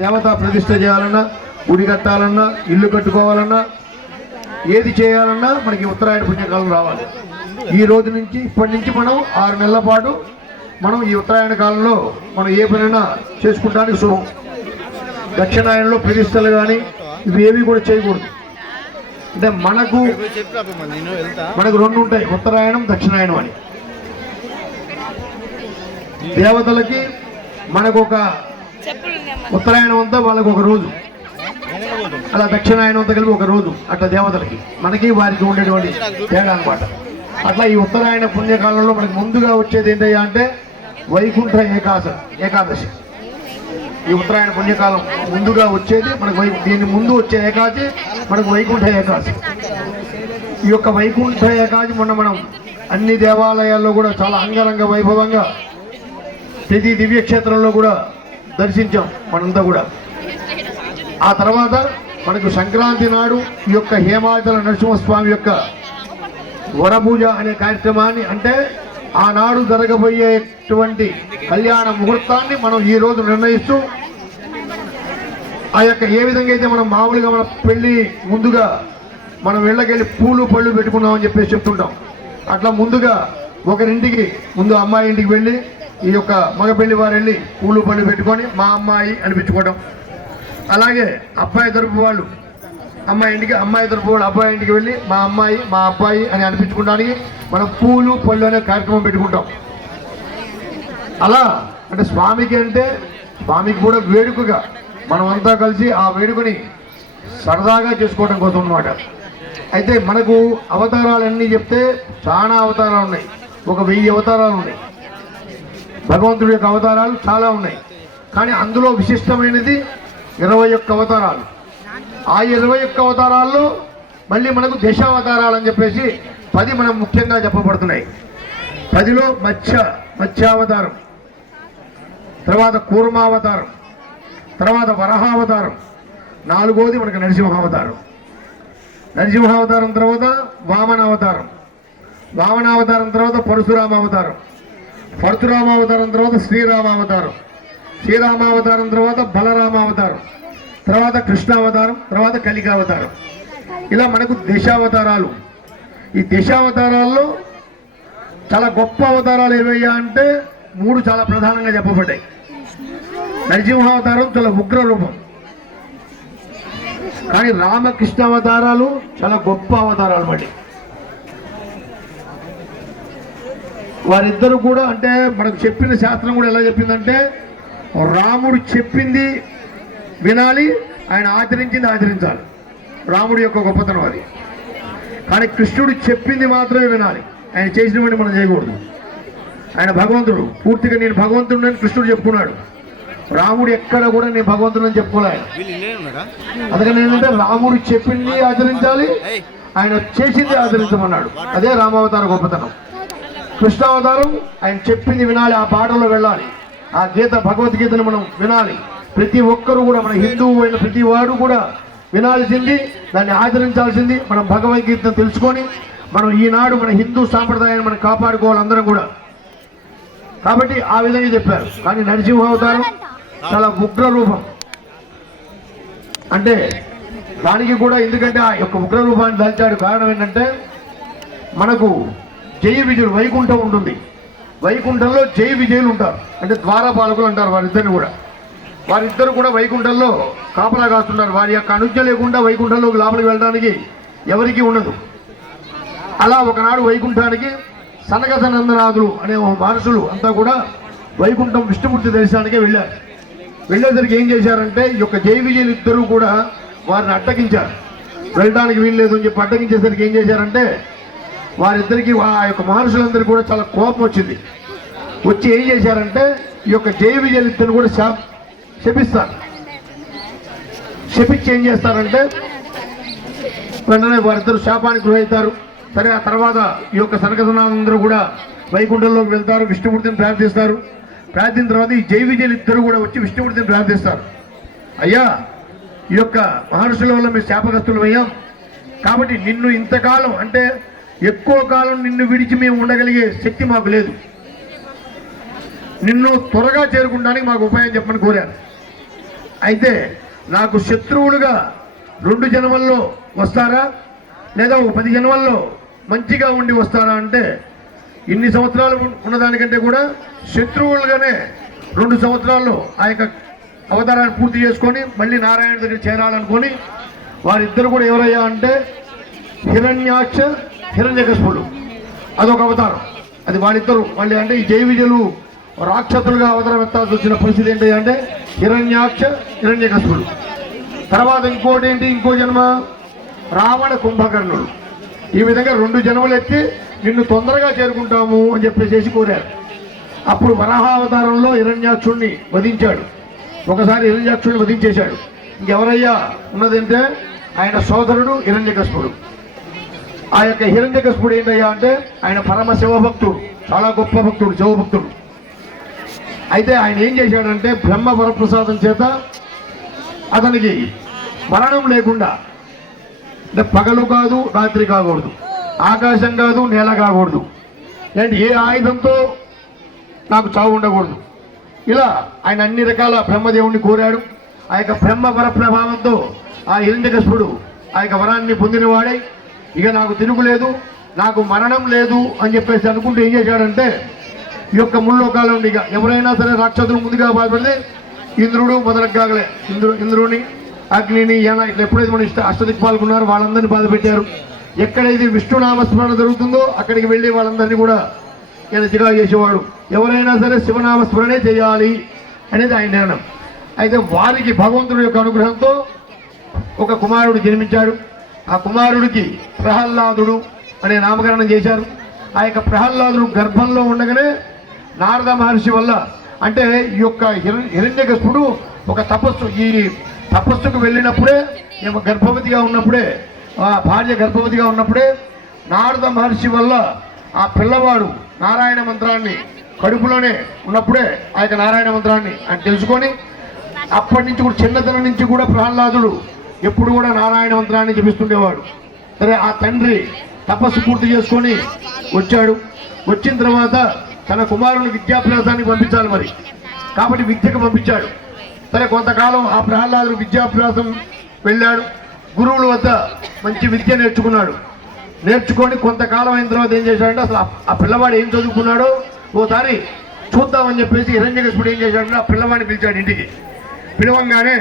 దేవతా ప్రతిష్ఠ చేయాలన్నా, గుడి కట్టాలన్నా, ఇల్లు కట్టుకోవాలన్నా, ఏది చేయాలన్నా మనకి ఉత్తరాయణ పుణ్యకాలం రావాలి. ఈ రోజు నుంచి ఇప్పటి నుంచి మనం 6 నెలల పాటు మనం ఈ ఉత్తరాయణ కాలంలో మనం ఏ పనైనా చేసుకుంటానికి శుభం. దక్షిణాయనంలో ప్రతిష్టలు కానీ ఇవి ఏవి కూడా చేయకూడదు. అంటే మనకు 2 ఉంటాయి, ఉత్తరాయణం దక్షిణాయనం అని. దేవతలకి మనకు ఒక ఉత్తరాయణం అంతా వాళ్ళకు ఒక రోజు, అలా దక్షిణాయనం అంతా కలిపి ఒక రోజు, అట్లా దేవతలకి మనకి వారికి ఉండేటువంటి తేడా అనమాట. అట్లా ఈ ఉత్తరాయణ పుణ్యకాలంలో మనకి ముందుగా వచ్చేది ఏంటయ్యా అంటే వైకుంఠ ఏకాదశి. ఈ ఉత్తరాయణ పుణ్యకాలం ముందుగా వచ్చేది మనకు దీని ముందు వచ్చే ఏకాదశి మనకు వైకుంఠ ఏకాదశి. ఈ యొక్క వైకుంఠ ఏకాదశి మొన్న మనం అన్ని దేవాలయాల్లో కూడా చాలా అంగరంగ వైభవంగా ప్రతి దివ్యక్షేత్రంలో కూడా దర్శించాం మనంతా కూడా. ఆ తర్వాత మనకు సంక్రాంతి నాడు ఈ యొక్క హేమాచల నరసింహస్వామి యొక్క వరపూజ అనే కార్యక్రమాన్ని, అంటే ఆనాడు జరగబోయేటువంటి కళ్యాణ ముహూర్తాన్ని మనం ఈ రోజు నిర్ణయిస్తూ ఆ యొక్క ఏ విధంగా అయితే మనం మామూలుగా మన పెళ్లి ముందుగా మనం ఇళ్ళకెళ్ళి పూలు పళ్ళు పెట్టుకున్నామని చెప్పేసి చెప్తుంటాం. అట్లా ముందుగా ఒకరింటికి ముందు అమ్మాయి ఇంటికి వెళ్ళి ఈ యొక్క మగ పెళ్లి వారు వెళ్ళి పూలు పళ్ళు పెట్టుకొని మా అమ్మాయి అనిపించుకోవడం. అలాగే అబ్బాయి తరపు వాళ్ళు అమ్మాయి ఇంటికి, అమ్మాయి తరపు వాళ్ళు అబ్బాయి ఇంటికి వెళ్ళి మా అమ్మాయి మా అబ్బాయి అని అనిపించుకోవడానికి మనం పూలు పళ్ళు అనే కార్యక్రమం పెట్టుకుంటాం. అలా అంటే స్వామికి కూడా వేడుకగా మనం అంతా కలిసి ఆ వేడుకని సరదాగా చేసుకోవడం కోసం అన్నమాట. అయితే మనకు అవతారాలన్నీ చెప్తే చాలా అవతారాలు ఉన్నాయి, ఒక 1000 అవతారాలు ఉన్నాయి. భగవంతుడి యొక్క అవతారాలు చాలా ఉన్నాయి, కానీ అందులో విశిష్టమైనది 21 అవతారాలు. ఆ 21 అవతారాల్లో మళ్ళీ మనకు దశావతారాలు అని చెప్పేసి 10 మనం ముఖ్యంగా చెప్పబడుతున్నాయి. 10లో మత్స్యావతారం, తర్వాత కూర్మావతారం, తర్వాత వరహావతారం, 4వది మనకు నరసింహావతారం. నరసింహావతారం తర్వాత వామనావతారం, వామనావతారం తర్వాత పరశురామావతారం, పరశురామావతారం తర్వాత శ్రీరామావతారం, శ్రీరామావతారం తర్వాత బలరామావతారం, తర్వాత కృష్ణావతారం, తర్వాత కలికావతారం. ఇలా మనకు దశావతారాలు. ఈ దశావతారాల్లో చాలా గొప్ప అవతారాలు ఏవయ్యా అంటే 3 చాలా ప్రధానంగా చెప్పబడ్డాయి. నరసింహావతారం చాలా ఉగ్ర రూపం, కానీ రామకృష్ణ అవతారాలు చాలా గొప్ప అవతారాలు. మళ్ళీ వారిద్దరు కూడా అంటే మనకు చెప్పిన శాస్త్రం కూడా ఎలా చెప్పిందంటే రాముడు చెప్పింది వినాలి, ఆయన ఆచరించింది ఆచరించాలి. రాముడి యొక్క గొప్పతనం అది. కానీ కృష్ణుడు చెప్పింది మాత్రమే వినాలి, ఆయన చేసినవన్నీ మనం చేయకూడదు. ఆయన భగవంతుడు, పూర్తిగా నేను భగవంతుడు అని కృష్ణుడు చెప్పుకున్నాడు. రాముడు ఎక్కడ కూడా నేను భగవంతుడు అని చెప్పుకోలే. అందుకని ఏంటంటే రాముడు చెప్పింది ఆచరించాలి, ఆయన చేసింది ఆచరించమన్నాడు. అదే రామావతార గొప్పతనం. కృష్ణావతారం ఆయన చెప్పింది వినాలి, ఆ పాటలో వెళ్ళాలి, ఆ భగవద్గీతను మనం వినాలి. ప్రతి ఒక్కరూ కూడా మన హిందువు అయిన ప్రతి వాడు కూడా వినాల్సింది, దాన్ని ఆచరించాల్సింది. మనం భగవద్గీతను తెలుసుకొని మనం ఈనాడు మన హిందూ సాంప్రదాయాన్ని మనం కాపాడుకోవాలి అందరం కూడా. కాబట్టి ఆ విధంగా చెప్పారు. కానీ నరసింహావతారం చాలా ఉగ్ర రూపం. అంటే దానికి కూడా ఎందుకంటే ఆ యొక్క ఉగ్ర రూపాన్ని దాల్చాడు కారణం ఏంటంటే మనకు జయ విజయులు వైకుంఠం ఉంటుంది. వైకుంఠంలో జయ విజయులు ఉంటారు, అంటే ద్వారపాలకులు అంటారు వారిద్దరిని కూడా. వారిద్దరు కూడా వైకుంఠంలో కాపలా కాస్తున్నారు. వారి యొక్క అనుజ్ఞ లేకుండా వైకుంఠంలోకి లోపలికి వెళ్ళడానికి ఎవరికీ ఉండదు. అలా ఒకనాడు వైకుంఠానికి సనక సనందనాథులు అనే మహర్షులు అంతా కూడా వైకుంఠం విష్ణుమూర్తి దర్శనానికే వెళ్ళారు. వెళ్ళేసరికి ఏం చేశారంటే ఈ యొక్క జయ విజయులు ఇద్దరు కూడా వారిని అడ్డగించారు. వెళ్ళడానికి వీల్లేదు అని చెప్పి అడ్డగించేసరికి ఏం చేశారంటే వారిద్దరికి ఆ యొక్క మహర్షులందరికీ కూడా చాలా కోపం వచ్చింది. వచ్చి ఏం చేశారంటే ఈ యొక్క జయ విజయులు ఇద్దరు కూడా శపిస్తారు. శపించి ఏం చేస్తారంటే వెంటనే వారిద్దరు శాపానికి గురవుతారు. సరే, ఆ తర్వాత ఈ యొక్క సనకసనాథులందరూ కూడా వైకుంఠంలోకి వెళ్తారు, విష్ణుమూర్తిని ప్రార్థిస్తారు. ప్రార్థించిన తర్వాత ఈ జయ విజయులు ఇద్దరు కూడా వచ్చి విష్ణుమూర్తిని ప్రార్థిస్తారు. అయ్యా, ఈ యొక్క మహర్షుల వల్ల మేము శాపగ్రస్తులు అయ్యాం, కాబట్టి నిన్ను ఇంతకాలం అంటే ఎక్కువ కాలం నిన్ను విడిచి మేము ఉండగలిగే శక్తి మాకు లేదు, నిన్ను త్వరగా చేరుకోవడానికి మాకు ఉపాయం చెప్పమని కోరారు. అయితే నాకు శత్రువులుగా 2 జన్మల్లో వస్తారా లేదా ఒక 10 జన్మల్లో మంచిగా ఉండి వస్తారా అంటే ఇన్ని సంవత్సరాలు ఉన్నదానికంటే కూడా శత్రువులుగానే 2 సంవత్సరాల్లో ఆ యొక్క అవతారాన్ని పూర్తి చేసుకొని మళ్ళీ నారాయణ దగ్గర చేరాలనుకొని వారిద్దరు కూడా ఎవరయ్యా అంటే హిరణ్యాక్ష హిరణ్యకశిపుడు అదొక అవతారం. అది వాళ్ళిద్దరు మళ్ళీ అంటే ఈ జై విజయులు రాక్షసులుగా అవతారం ఎత్తాల్సి వచ్చిన పరిస్థితి ఏంటి అంటే హిరణ్యాక్ష హిరణ్యకశిపుడు. తర్వాత ఇంకోటి ఏంటి, ఇంకో జన్మ రావణ కుంభకర్ణుడు. ఈ విధంగా 2 జన్మలు ఎత్తి నిన్ను తొందరగా చేరుకుంటాము అని చెప్పేసి కోరారు. అప్పుడు వరాహావతారంలో హిరణ్యాక్షుడిని వధించాడు. ఒకసారి హిరణ్యాక్షుడిని వధించేశాడు. ఇంకెవరయ్యా ఉన్నదంటే ఆయన సోదరుడు హిరణ్యకశిపుడు. ఆ యొక్క హిరణ్యకశిపుడు ఏంటయ్యా అంటే ఆయన పరమ శివభక్తుడు, చాలా గొప్ప భక్తుడు, శివభక్తుడు. అయితే ఆయన ఏం చేశాడంటే బ్రహ్మ వరప్రసాదం చేత అతనికి మరణం లేకుండా, అంటే పగలు కాదు రాత్రి కాకూడదు, ఆకాశం కాదు నేల కాకూడదు, అంటే ఏ ఆయుధంతో నాకు చావు ఉండకూడదు. ఇలా ఆయన అన్ని రకాల బ్రహ్మదేవుణ్ణి కోరాడు. ఆ యొక్క బ్రహ్మ వర ప్రభావంతో ఆ హిరణ్యకశిపుడు ఆ యొక్క వరాన్ని పొందినవాడై ఇక నాకు తిరుగులేదు, నాకు మరణం లేదు అని చెప్పేసి అనుకుంటూ ఏం చేశాడంటే ఈ యొక్క ముల్లోకాల నుండి ఇక ఎవరైనా సరే రాక్షసులు ముందుగా బాధపడితే ఇంద్రుడు మొదలగాగలే ఇంద్రుని అగ్నిని ఇట్లా ఎప్పుడైతే మన అష్టదిక్పాలకు ఉన్నారో వాళ్ళందరినీ బాధ పెట్టారు. ఎక్కడైతే విష్ణునామస్మరణ జరుగుతుందో అక్కడికి వెళ్ళి వాళ్ళందరినీ కూడా ఈయన చికాకు చేసేవాడు. ఎవరైనా సరే శివనామస్మరణే చేయాలి అనేది ఆయన నిర్ణయం. అయితే వారికి భగవంతుడి యొక్క అనుగ్రహంతో ఒక కుమారుడు జన్మించాడు. ఆ కుమారుడికి ప్రహ్లాదుడు అనే నామకరణం చేశారు. ఆ యొక్క ప్రహ్లాదుడు గర్భంలో ఉండగానే నారద మహర్షి వల్ల, అంటే ఈ యొక్క హిరణ్యకశిపుడు ఒక తపస్సుకు వెళ్ళినప్పుడే, గర్భవతిగా ఉన్నప్పుడే, ఆ భార్య గర్భవతిగా ఉన్నప్పుడే నారద మహర్షి వల్ల ఆ పిల్లవాడు నారాయణ మంత్రాన్ని కడుపులోనే ఉన్నప్పుడే ఆ యొక్క నారాయణ మంత్రాన్ని ఆయన తెలుసుకొని అప్పటి నుంచి కూడా చిన్నతనం నుంచి కూడా ప్రహ్లాదుడు ఎప్పుడు కూడా నారాయణ మంత్రాన్ని జపిస్తుండేవాడు. సరే ఆ తండ్రి తపస్సు పూర్తి చేసుకొని వచ్చాడు. వచ్చిన తర్వాత తన కుమారుని విద్యాభ్యాసానికి పంపించాలి మరి, కాబట్టి విద్యకు పంపించాడు. సరే కొంతకాలం ఆ ప్రహ్లాదుడు విద్యాభ్యాసం వెళ్ళాడు. గురువుల వద్ద మంచి విద్య నేర్చుకొని కొంతకాలం అయిన తర్వాత ఏం చేశాడంటే అసలు ఆ పిల్లవాడు ఏం చదువుకున్నాడో ఓసారి చూద్దామని చెప్పేసి హిరణ్యకశిపుడు ఏం చేశాడంటే ఆ పిల్లవాడిని పిలిచాడు ఇంటికి. పిలవంగానే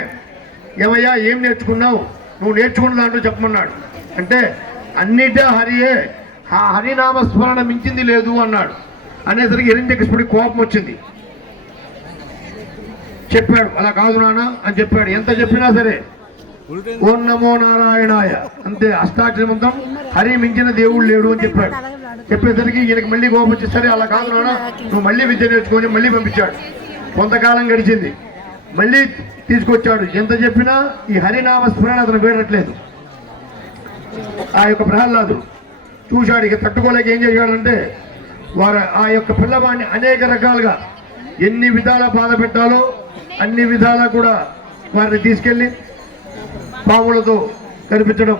ఏమయ్యా ఏం నేర్చుకున్నావు, నువ్వు నేర్చుకున్న దాంట్లో చెప్పమన్నాడు. అంటే అన్నిటా హరియే, ఆ హరినామస్మరణ మించింది లేదు అన్నాడు. అనేసరికి హిరణ్యకశిపుడికి కోపం వచ్చింది. చెప్పాడు అలా కాదు నాన్న అని చెప్పాడు. ఎంత చెప్పినా సరే ఓం నమో నారాయణాయ అంతే, అష్టాక్షరి మంత్రం హరి మించిన దేవుడు లేడు అని చెప్పాడు. చెప్పేసరికి ఈయనకి మళ్ళీ కోపం వచ్చి సరే అలా కాదు నాన్న నువ్వు మళ్ళీ విద్య నేర్చుకొని మళ్ళీ పంపించాడు. కొంతకాలం గడిచింది, మళ్ళీ తీసుకొచ్చాడు. ఎంత చెప్పినా ఈ హరినామస్మరణ అతను వేడట్లేదు. ఆ యొక్క ప్రహ్లాదుడు చూశాడు, ఇక తట్టుకోలేక ఏం చేశాడంటే వారు ఆ యొక్క పిల్లవాడిని అనేక రకాలుగా ఎన్ని విధాలా బాధ పెట్టాలో అన్ని విధాలా కూడా వారిని తీసుకెళ్ళి పావులతో కనిపించడం,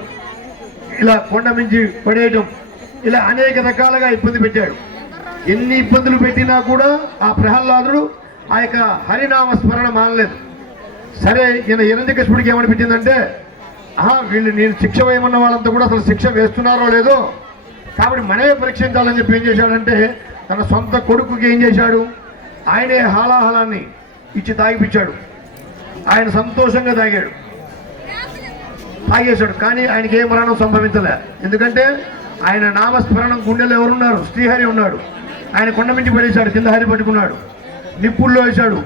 ఇలా కొండ మించి పడేయడం, ఇలా అనేక రకాలుగా ఇబ్బంది పెట్టాడు. ఎన్ని ఇబ్బందులు పెట్టినా కూడా ఆ ప్రహ్లాదుడు ఆ యొక్క హరినామస్మరణ మానలేదు. సరే ఈయన హిరణ్యకశిపుడికి ఏమనిపించిందంటే వీళ్ళు నేను శిక్ష వేయమన్న వాళ్ళంతా కూడా అసలు శిక్ష వేస్తున్నారో లేదో, కాబట్టి మనమే పరీక్షించాలని చెప్పి ఏం చేశాడంటే తన సొంత కొడుకుకి ఏం చేశాడు, ఆయనే హాలాహలాన్ని ఇచ్చి తాగిపించాడు. ఆయన సంతోషంగా తాగేశాడు. కానీ ఆయనకి ఏ మరణం సంభవించలే. ఎందుకంటే ఆయన నామస్మరణం గుండెలో ఎవరున్నారు, శ్రీహరి ఉన్నాడు. ఆయన కొండ మించి పడేశాడు, కింద హరి పట్టుకున్నాడు, నిప్పుల్లో వేశాడు,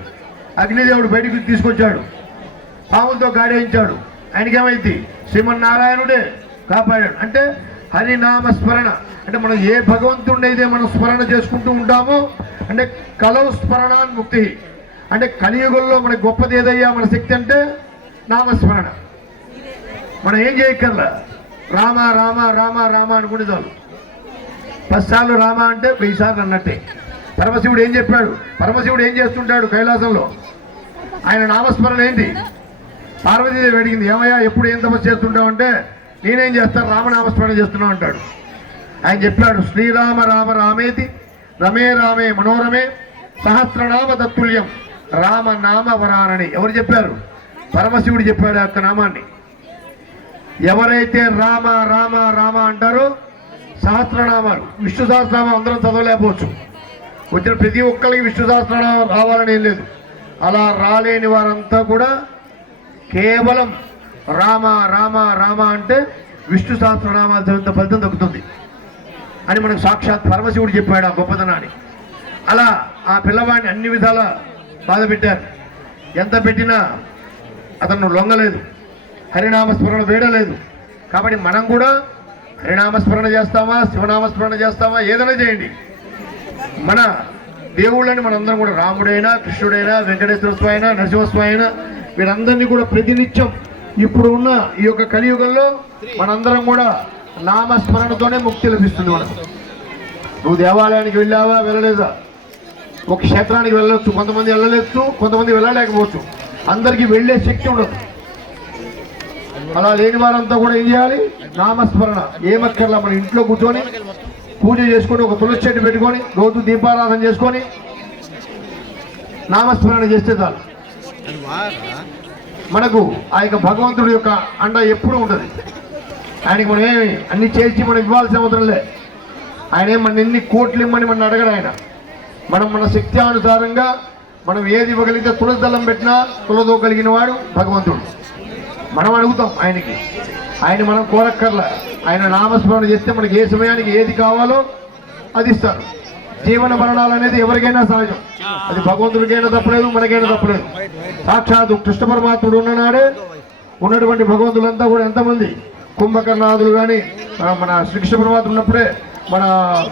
అగ్నిదేవుడు బయటికి తీసుకొచ్చాడు, పాములతో గాడేయించాడు. ఆయనకేమైంది, శ్రీమన్నారాయణుడే కాపాడాడు. అంటే హరినామస్మరణ అంటే మనం ఏ భగవంతుడైతే మనం స్మరణ చేసుకుంటూ ఉంటామో అంటే కలవు స్మరణాన్ ముక్తి, అంటే కలియుగంలో మనకి గొప్పది ఏదయ్యా మన శక్తి అంటే నామస్మరణ. మనం ఏం చేయక్కర్లా, రామ రామ రామ రామ అనుకునే చాలు. 10 సార్లు రామ అంటే 1000 సార్లు అన్నట్టే. పరమశివుడు ఏం చెప్పాడు, పరమశివుడు ఏం చేస్తుంటాడు కైలాసంలో, ఆయన నామస్మరణ ఏంటి. పార్వతీదేవి అడిగింది, ఏమయ్యా ఎప్పుడు ఏం తపస్సు చేస్తుంటావు అంటే నేనేం చేస్తాను, రామనామస్మరణ చేస్తున్నావు అంటాడు. ఆయన చెప్పాడు, శ్రీరామ రామ రామేతి రమే రామే మనోరమే సహస్రనామ తత్తుల్యం రామ నామ వరానని. ఎవరు చెప్పారు, పరమశివుడు చెప్పాడు ఆ యొక్క నామాన్ని. ఎవరైతే రామ రామ రామ అంటారో సహస్రనామాలు, విష్ణు సహస్రనామం అందరం చదవలేకపోవచ్చు. వచ్చిన ప్రతి ఒక్కరికి విష్ణు సహస్రనామం రావాలని ఏం లేదు. అలా రాలేని వారంతా కూడా కేవలం రామ రామ రామ అంటే విష్ణు సహస్రనామాలు చదివిన ఫలితం దక్కుతుంది అని మనకు సాక్షాత్ పరమశివుడు చెప్పాడు ఆ గొప్పతనాన్ని. అలా ఆ పిల్లవాడిని అన్ని విధాల బాధ పెట్టారు. ఎంత పెట్టినా అతను లొంగలేదు, హరినామస్మరణ వేడలేదు. కాబట్టి మనం కూడా హరినామస్మరణ చేస్తామా, శివనామస్మరణ చేస్తామా, ఏదైనా చేయండి. మన దేవుళ్ళని మనందరం కూడా రాముడైనా, కృష్ణుడైనా, వెంకటేశ్వర స్వామి అయినా, నరసింహస్వామి అయినా వీరందరినీ కూడా ప్రతినిత్యం ఇప్పుడు ఉన్న ఈ యొక్క కలియుగంలో మనందరం కూడా నామస్మరణతోనే ముక్తి లభిస్తుంది మనకు. నువ్వు దేవాలయానికి వెళ్ళావా, వెళ్ళలేదా? ఒక క్షేత్రానికి వెళ్ళవచ్చు, కొంతమంది వెళ్ళలేచ్చు, కొంతమంది వెళ్ళలేకపోవచ్చు. అందరికీ వెళ్ళే శక్తి ఉండదు. అలా లేని వారంతా కూడా ఏం చేయాలి? నామస్మరణ. ఏమక్కర్లా, మన ఇంట్లో కూర్చొని పూజ చేసుకొని, ఒక తులసి చెట్టు పెట్టుకొని, రోజు దీపారాధన చేసుకొని నామస్మరణ చేస్తే చాలు. మనకు ఆ యొక్క భగవంతుడి యొక్క అండ ఎప్పుడూ ఉంటుంది. ఆయనకి మనం ఏమి అన్ని చేసి మనం ఇవ్వాల్సిన అవసరం లే. ఆయన మన ఎన్ని కోట్లు ఇమ్మని మనం అడగడు. ఆయన మనం మన శక్తి అనుసారంగా మనం ఏది ఇవ్వగలిగితే, తులసి దళం పెట్టినా తులదో కలిగిన వాడు భగవంతుడు. మనం అడుగుతాం ఆయనకి, ఆయన మనం కోరక్కర్లా. ఆయన నామస్మరణ చేస్తే మనకి ఏ సమయానికి ఏది కావాలో అది ఇస్తారు. జీవన మరణాలు అనేది ఎవరికైనా సహజం. అది భగవంతుడికైనా తప్పలేదు, మనకైనా తప్పలేదు. సాక్షాత్తు కృష్ణ పరమాత్ముడు ఉన్ననాడే ఉన్నటువంటి భగవంతులంతా కూడా ఎంతమంది కుంభకర్ణాదులు కానీ, మన శ్రీకృష్ణ పరమాత్ముడు ఉన్నప్పుడే మన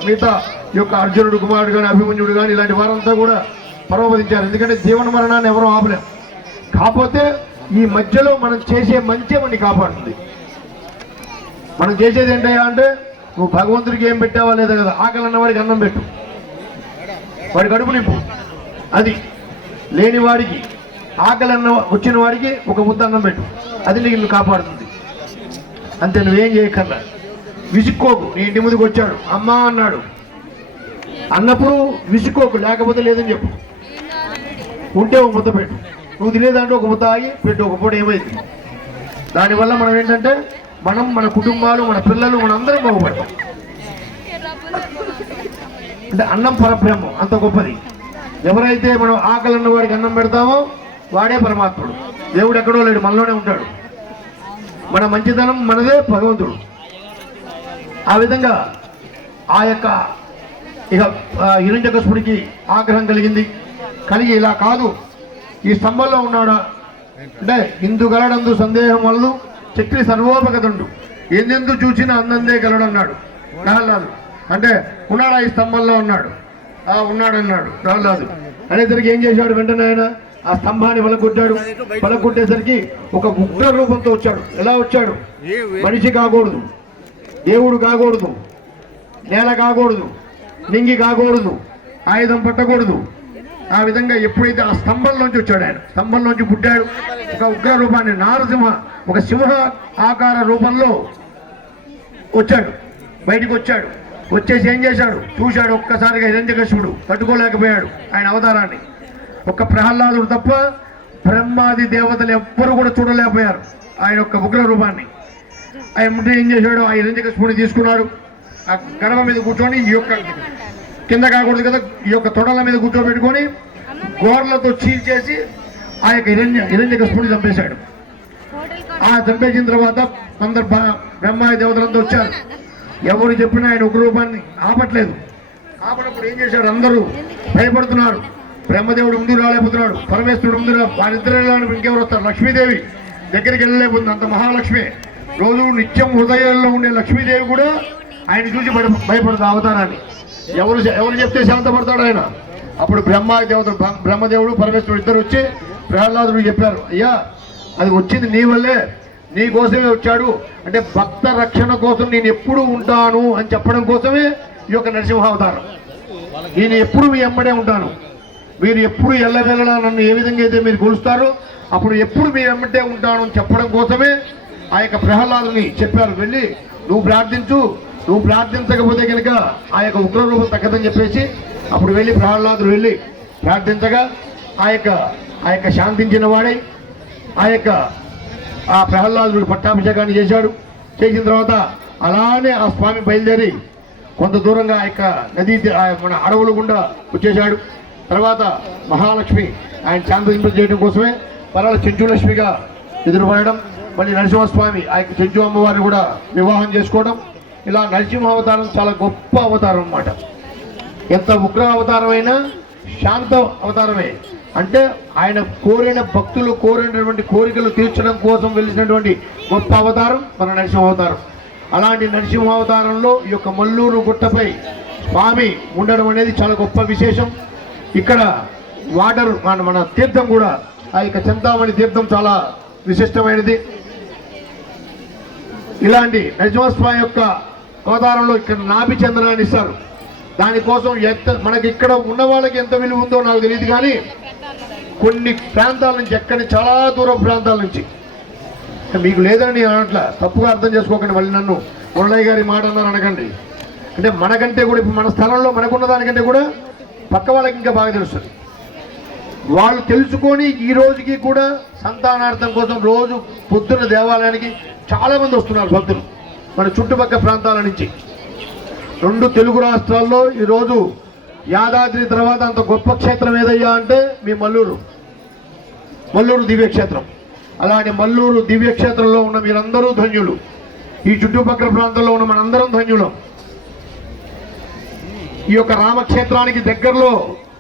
మిగతా యొక్క అర్జునుడు కుమారుడు కానీ, అభిమన్యుడు కానీ ఇలాంటి వారంతా కూడా పరమపదించారు. ఎందుకంటే జీవన మరణాన్ని ఎవరూ ఆపలేం. కాకపోతే ఈ మధ్యలో మనం చేసే మంచి మనని కాపాడుతుంది. మనం చేసేది ఏంటయ్యా అంటే, నువ్వు భగవంతుడికి ఏం పెట్టావా లేదా కదా, ఆకలి అన్న వాడికి అన్నం పెట్టు, వాడి కడుపు నింపు. అది లేని వాడికి, ఆకలి అన్న వచ్చిన వాడికి ఒక ముద్ద అన్నం పెట్టు, అది నీకు కాపాడుతుంది. అంతే, నువ్వేం చేయకల్లా. విసుక్కోకు. నీ ఇంటి ముందుకు వచ్చాడు, అమ్మా అన్నాడు అన్నప్పుడు విసుక్కోకు, లేకపోతే లేదని చెప్పు. ఉంటే ఒక ముద్ద పెట్టు, నువ్వు తినేదాంట్లో ఒక ముద్ద ఆగి పెట్టు. ఒక పూట ఏమైంది? దానివల్ల మనం ఏంటంటే మనం, మన కుటుంబాలు, మన పిల్లలు, మన అందరం బాగుపడతాం. అంటే అన్నం పరబ్రహ్మం, అంత గొప్పది. ఎవరైతే మనం ఆకలి అన్న వాడికి అన్నం పెడతామో వాడే పరమాత్ముడు. దేవుడు ఎక్కడో లేడు, మనలోనే ఉంటాడు. మన మంచితనం మనదే భగవంతుడు. ఆ విధంగా ఆ యొక్క ఇక హిరణ్యకశిపుడికి ఆగ్రహం కలిగి ఇలా కాదు, ఈ స్తంభంలో ఉన్నాడా అంటే ఇందుగలడందు సందేహం వలదు చక్రి సర్వోపగతుండు ఎందెందు చూసినా అందందే గలడన్నాడు ప్రహ్లాదు. అంటే ఉన్నాడా ఈ స్తంభంలో? ఉన్నాడన్నాడు ప్రహ్లాదు. అనేసరికి ఏం చేశాడు? వెంటనే ఆయన ఆ స్తంభాన్ని పలకొట్టేసరికి ఒక ఉగ్ర రూపంతో వచ్చాడు. ఎలా వచ్చాడు? మనిషి కాకూడదు, దేవుడు కాకూడదు, నేల కాకూడదు, నింగి కాకూడదు, ఆయుధం పట్టకూడదు. ఆ విధంగా ఎప్పుడైతే ఆ స్తంభంలోంచి వచ్చాడు, ఆయన స్తంభంలోంచి పుట్టాడు. ఒక ఉగ్ర రూపాన్ని, నారసింహ, ఒక సింహ ఆకార రూపంలో వచ్చాడు, బయటికి వచ్చాడు. వచ్చేసి ఏం చేశాడు? చూశాడు ఒక్కసారిగా హిరణ్యకశిపుడు, తట్టుకోలేకపోయాడు ఆయన అవతారాన్ని. ఒక్క ప్రహ్లాదుడు తప్ప బ్రహ్మాది దేవతలు ఎవ్వరూ కూడా చూడలేకపోయారు ఆయన యొక్క ఉగ్ర రూపాన్ని. ఆయన ఏం చేశాడు? ఆ హిరణ్యకశిపుడిని తీసుకున్నాడు, ఆ గడప మీద కూర్చొని, ఈ యొక్క కింద కాకూడదు కదా, ఈ యొక్క తొడల మీద కూర్చోబెట్టుకొని గోర్లతో చీల్చేసి ఆ యొక్క హిరణ్యకశిపుడిని చంపేశాడు. ఆ చంపేసిన తర్వాత అందరు బ్రహ్మాది దేవతలంతా వచ్చారు. ఎవరు చెప్పినా ఆయన ఉగ్రరూపాన్ని ఆపట్లేదు. ఆపనప్పుడు ఏం చేశాడు? అందరూ భయపడుతున్నారు. బ్రహ్మదేవుడు ముందు రాలేకపోతున్నాడు, పరమేశ్వరుడు ముందు వారిద్దరు ఇంకెవరు వస్తారు? లక్ష్మీదేవి దగ్గరికి వెళ్ళలేకపోతుంది. అంత మహాలక్ష్మి, రోజు నిత్యం హృదయాల్లో ఉండే లక్ష్మీదేవి కూడా ఆయన చూసి భయపడదు అవతారాన్ని. ఎవరు చెప్తే శాంతపడతాడు ఆయన. అప్పుడు బ్రహ్మదేవుడు పరమేశ్వరుడు ఇద్దరు వచ్చి ప్రహ్లాదుడు చెప్పారు, అయ్యా అది వచ్చింది నీ వల్లే, నీ కోసమే వచ్చాడు. అంటే భక్త రక్షణ కోసం నేను ఎప్పుడు ఉంటాను అని చెప్పడం కోసమే ఈ యొక్క నరసింహ అవతారం. నేను ఎప్పుడు మీ ఎమ్మడే ఉంటాను, మీరు ఎప్పుడు ఎల్లవెల్లలా నన్ను ఏ విధంగా అయితే మీరు కొలుస్తారో అప్పుడు ఎప్పుడు మీ ఎమ్మటే ఉంటాను అని చెప్పడం కోసమే ఆ యొక్క ప్రహ్లాదుని చెప్పారు, వెళ్ళి నువ్వు ప్రార్థించు, నువ్వు ప్రార్థించకపోతే కనుక ఆ యొక్క ఉగ్రరూపం తగ్గదని చెప్పేసి అప్పుడు వెళ్ళి ప్రహ్లాదుడు వెళ్ళి ప్రార్థించగా ఆ యొక్క శాంతించిన వాడై ఆ ప్రహ్లాదుడు పట్టాభిషేకాన్ని చేశాడు. చేసిన తర్వాత అలానే ఆ స్వామి బయలుదేరి కొంత దూరంగా నదీ మన అడవులు గుండా వచ్చేశాడు. తర్వాత మహాలక్ష్మి ఆయన శాంతింప చేయడం కోసమే పరాల చెంచులక్ష్మిగా ఎదురుపడడం, మళ్ళీ నరసింహస్వామి చెంచు అమ్మవారిని కూడా వివాహం చేసుకోవడం. ఇలా నరసింహ అవతారం చాలా గొప్ప అవతారం అన్నమాట. ఎంత ఉగ్ర అవతారమైనా శాంత అవతారమే. అంటే ఆయన కోరిన భక్తులు కోరినటువంటి కోరికలు తీర్చడం కోసం వెలిసినటువంటి గొప్ప అవతారం మన నరసింహ అవతారం. అలాంటి నరసింహ అవతారంలో ఈ యొక్క మల్లూరు గుట్టపై స్వామి ఉండడం అనేది చాలా గొప్ప విశేషం. ఇక్కడ వాటర్ మన తీర్థం కూడా ఆ యొక్క చింతామణి తీర్థం చాలా విశిష్టమైనది. ఇలాంటి నరసింహస్వామి యొక్క అవతారంలో ఇక్కడ నాభి చంద్రాన్ని ఇస్తారు. దానికోసం మనకి ఇక్కడ ఉన్న వాళ్ళకి ఎంత విలువ ఉందో నాకు తెలియదు, కానీ కొన్ని ప్రాంతాల నుంచి చాలా దూరం ప్రాంతాల నుంచి మీకు లేదని నేను అనట్లా, తప్పుగా అర్థం చేసుకోకండి. మళ్ళీ నన్ను మురళయ్య గారి మాట అన్నారు అనకండి. అంటే మనకంటే కూడా ఇప్పుడు మన స్థలంలో మనకున్న దానికంటే కూడా పక్క వాళ్ళకి ఇంకా బాగా తెలుస్తుంది. వాళ్ళు తెలుసుకొని ఈ రోజుకి కూడా సంతానార్థం కోసం రోజు పొద్దున్న దేవాలయానికి చాలామంది వస్తున్నారు భక్తులు మన చుట్టుపక్కల ప్రాంతాల నుంచి. 2 తెలుగు రాష్ట్రాల్లో ఈరోజు యాదాద్రి తర్వాత అంత గొప్ప క్షేత్రం ఏదయ్యా అంటే మీ మల్లూరు దివ్యక్షేత్రం. అలాంటి మల్లూరు దివ్యక్షేత్రంలో ఉన్న మీరందరూ ధన్యులు. ఈ చుట్టుపక్కల ప్రాంతంలో ఉన్న మనందరం ధన్యులం. ఈ యొక్క రామక్షేత్రానికి దగ్గరలో